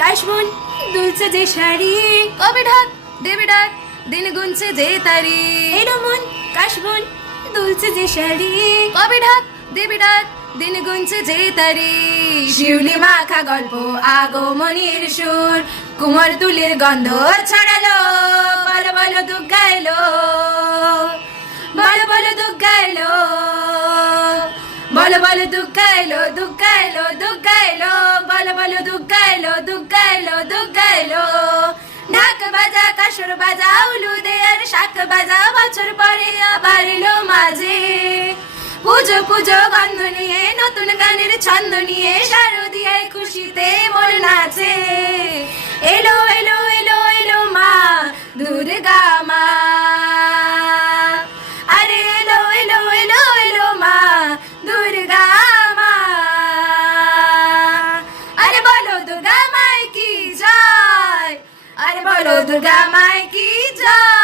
কাশবন দুলছে যে শাড়ি, কবে ঢাক দেবে ডাক, দিন গুনছে যে তারি। এলো মন কাশবন দুলছে যে শাড়ি, কবে ঢাক দেবে ডাক, দিন গুনছে যে তারি। শিউলি মাখা গল্প আগমনীর সুর, কুমার তুলির গন্ধ ছড়ালো, বলো বলো দুর্গা এলো, বলো বলো দুর্গা এলো, বলো বলো দুর্গা এলো, দুর্গা এলো, দুর্গা এলো, বলো বলো দুর্গা এলো, দুর্গা এলো, দুর্গা এলো। ঢাক বাজা কাসর বাজা উলুদে আর শাক বাজা, বছর পরে আবার এলো মাঝে। পুজো পুজো গন্ধ নিয়ে নতুন গানের ছন্দ নিয়ে, শারদীয়ায় খুশিতে মন নাচে। এলো এলো এলো এলো মা দুর্গা মা, আরে এলো এলো এলো এলো মা দুর্গা মা। আরে বলো দুর্গা মাই কি জয়, আরে বলো দুর্গা মাই কি জয়।